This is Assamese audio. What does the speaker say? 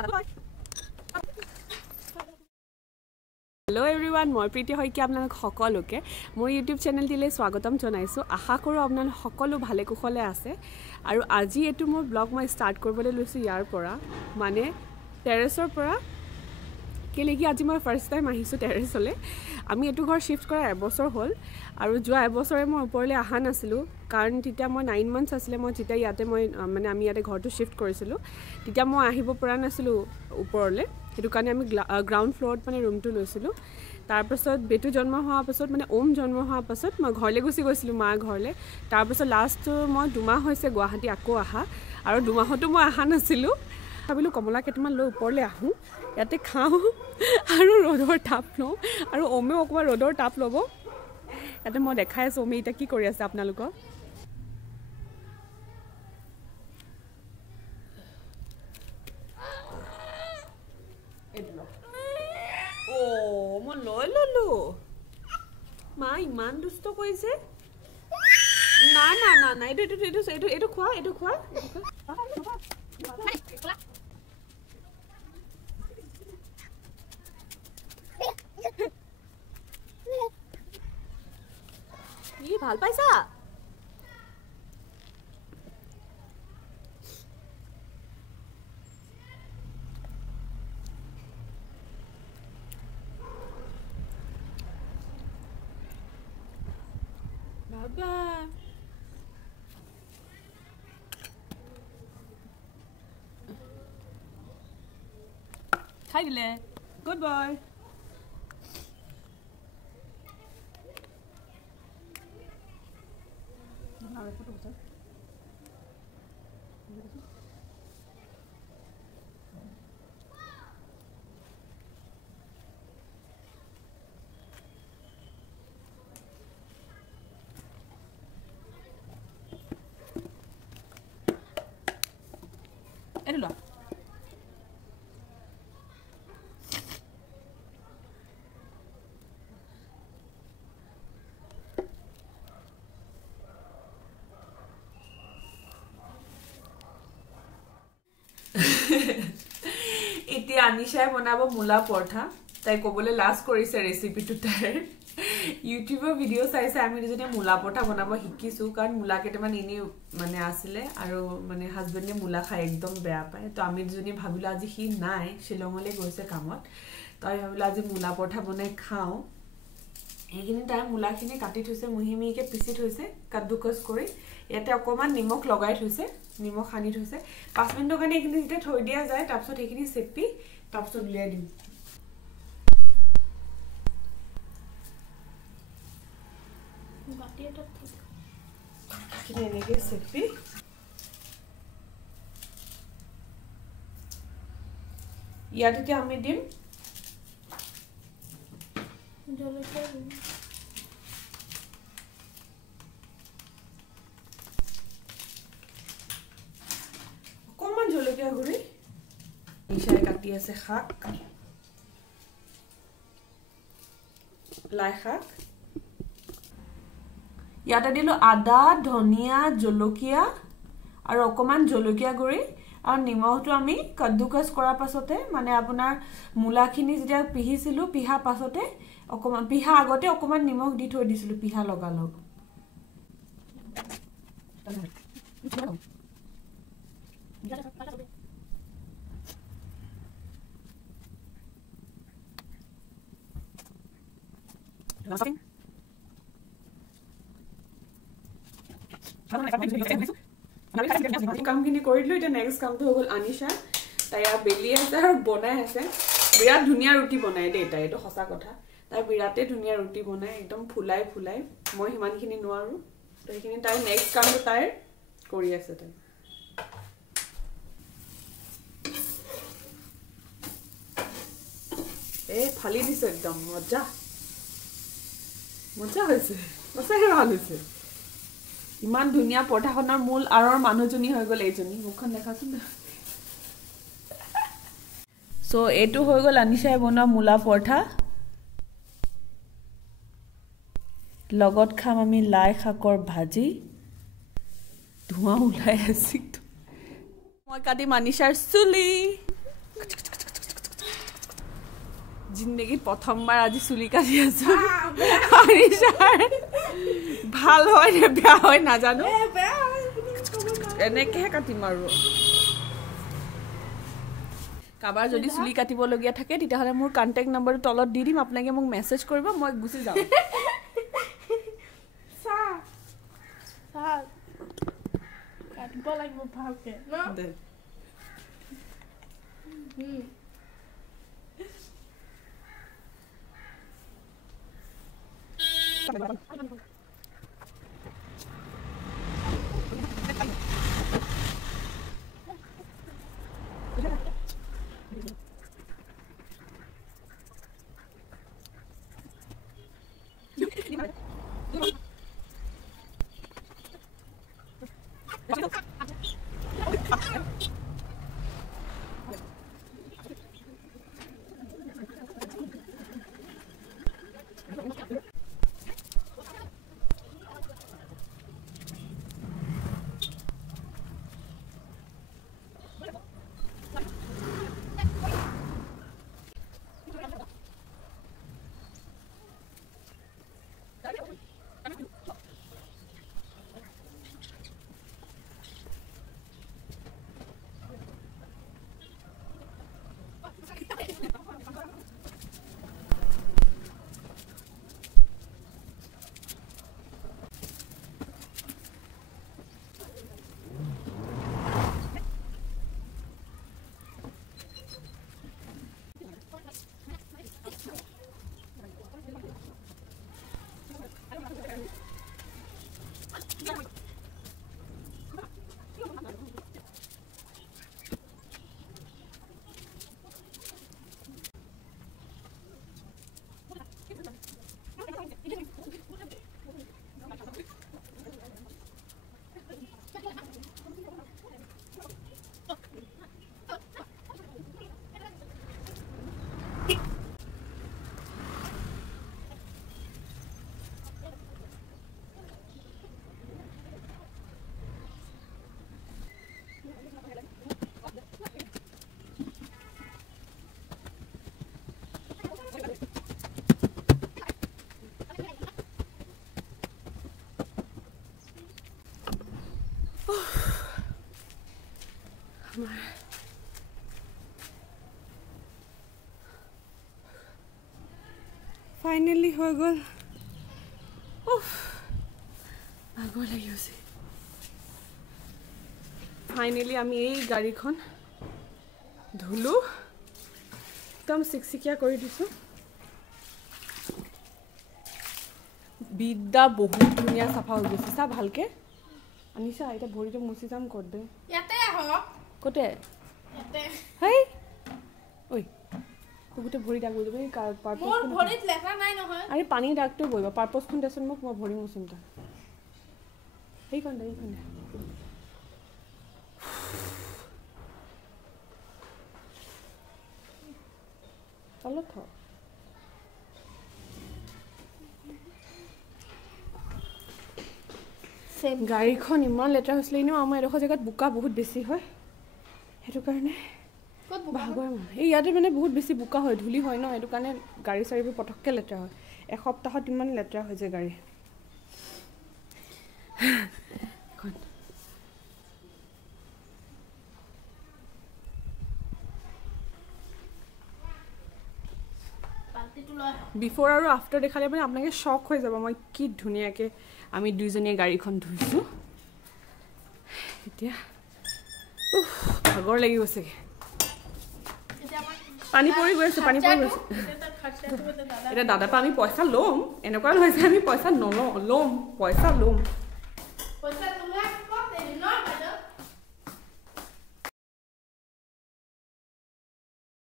हेलो एवरीवन मैं प्रीति हयकी आपनालोक सकलोके मोर यूट्यूब चैनल दिले स्वागतम जनाइছো आशा करो आपनालोक सकलो भाले कुशले आछे आरु আজি एटु मोर ब्लग मैं स्टार्ट करबले लैছো यार परा माने टेरेसर परा केले कि आज मैं फर्स्ट टाइम आहिছো टेरेसले आमी एटु घर शिफ्ट करा এবছৰ হল आरु जो এবছৰে মই ওপৰলে আহা নাছিলো কাৰণ তিতা মই 9 মান্থস আছিলে মই তিতা ইয়াতে মই মানে আমি ইয়াতে ঘৰটো শিফট কৰিছিলো তিতা মই আহিব পৰা নাছিলো ওপৰলে हेतु कारण आमी ग्राउंड फ्लोर माने रूम तो लैसिलो तार पाছত बेटु जन्म होआ पाছত माने ओम जन्म होआ पाছত मैं घरले गुसि गइसिलो मा घरले तार पाছত लास्ट मैं दुमाह होइसे गुवाहाटी आको आहा आरो दुमाहतो मैं आहा नासिलो भाबिलो कमला केटमान লৈ ওপৰলে আহু ইয়াতে খাও आरो रोडर टाप लो आरो ओमे ओकबा रोडर टाप लबो याते मैं देखाय आछो ओमे इटा की কৰি আছে आपनालोक মই লৈ ললো মা ইমান দুষ্ট কৰিছে না না না না এটো এটো এটো এটো খোৱা ই ভাল পাইছা Baba. Hi, Dile. Good boy. Hello. इति आनिशाय बनाबो मुला पराठा ताई कोबले लास्ट करिसे रेसिपि टु तार यूट्यूबर वीडियो চাইছে আমি দুজনে মুলা পৰঠা বনাব শিকিছো কাৰণ মুলা কেটেমান ইনি মানে আছিলে আৰু মানে হাজবেণ্ডে মুলা খাই একদম বেয়া পায় তো আমি দুজনে ভাবিলো আজি হি নাই শিলংলে গৈছে কামত তাই ভাবিলো আজি মুলা পৰঠা বনাই খাও এইখিনি টাইম মুলাখিনি কাটি থৈছে মুহিমিকে পিছি থৈছে কাদ্দুকস কৰি ইয়াতে অকমান নিমখ লগাই থৈছে নিমখ সানি থৈছে 5 মিনিটৰ কাৰণে এইখিনি যেতিয়া থৈ দিয়া যায় তাৰপিছত এইখিনি চেপি তাৰপিছত উলিয়াই দিম এনেকে চেপি ইয়াতে আমি দিম জলকীয়া অকমান জলকীয়া গুৰি নিশাই কাটি আছে শাক লাই শাক ইয়াতে দিলো আদা ধনিয়া জলকীয়া আৰু অকমান জলকীয়া গুৰি আৰু নিমখটো আমি কাদ্দুকস কৰাৰ পাছতে মানে আপোনাৰ মুলাখিনি যেতিয়া পিহিছিলো পিহা পাছতে অকমান পিহা আগতে অকমান নিমখ দি থৈ দিছিলো পিহা লগালো কামখিনি কৰিলো এটা নেক্সট কামটো হৈ গল আনিশা তাইয়া বেলি আছে আৰু বনাই আছে বিৰাট ধুনিয়া ৰুটি বনাই দে তাই এটো সঁচা কথা তাই বিৰাটে ধুনিয়া ৰুটি বনাই একদম ফুলাই ফুলাই মই হিমানখিনি নোৱাৰো তো এইখিনি তাই নেক্সট কামটো তাই কৰি আছে তাই ফালি দিছে একদম মজা মজা হৈছে সঁচাকে ভাল হৈছে ইমান ধুনিয়া পৰঠাখনৰ মূল আৰৰ মানুহজনী হৈ গল এইজনী মুখখন দেখাচোন সো এটো হৈ গল আনিশাই বনোৱা মুলা পৰঠা লগত খাম আমি লাই শাকৰ ভাজি ধোঁৱা ওলাই আছে মই কাটি আনিশাৰ চুলি জিন্দগীত প্ৰথমবাৰ আজি চুলি কাটি আছো ভাল হয় নে বেয়া হয় নাজানো এনেকেহে কাটিম আৰু কাবাৰ যদি চুলি কাটিবলগীয়া থাকে তেতিয়াহ'লে মোৰ কন্টেক্ট নম্বৰটো তলত দি দিম আপোনালোকে মোক মেছেজ কৰিব মই গুচি যাম কাটিব লাগিব ভালকে ন ফাইনেলি হৈ গ'ল ভাগৰ লাগি গৈছে ফাইনেলি আমি এই গাড়ীখন ধুলো একদম চিকচিকিয়া কৰি দিছোঁ বিদ্যা বহুত ধুনীয়া চাফা হৈ গৈছে চা ভালকে আনিছা এতিয়া ভৰিটো মুচি যাম ক'ত দে ইয়াতে আহ ক'তে ইয়াতে হেই ঐ গোটে ভৰি দাগ হৈ যাবে পাৰ্পছ মোৰ ভৰিত লেখা নাই নহয় আৰে পানী দাগটো বইব পাৰ্পছখন দেচোন মোক মই ভৰি মুচিম তা এইখন তলত থ গাড়ীখন ইমান লেতেৰা হৈছিলে এনেও আমাৰ এডোখৰ জেগাত বোকা বহুত বেছি হয় সেইটো কাৰণে ভাগৰ এই ইয়াতে মানে বহুত বেছি বোকা হয় ধূলি হয় ন সেইটো কাৰণে গাড়ী চাৰিবোৰ পটককৈ লেতেৰা হয় এসপ্তাহত ইমান লেতেৰা হৈ যায় গাড়ী বিফৰ আৰু আফটাৰ দেখালে মানে আপোনালোকে শ্বক হৈ যাব মই কি ধুনীয়াকৈ আমি দুইজনীয়ে গাড়ীখন ধুইছোঁ এতিয়া ভাগৰ লাগি গৈছেগৈ পানী পৰি গৈ আছে এতিয়া দাদাৰ পৰা আমি পইচা ল'ম এনেকুৱা নহয় যে আমি পইচা নলওঁ ল'ম পইচা ল'ম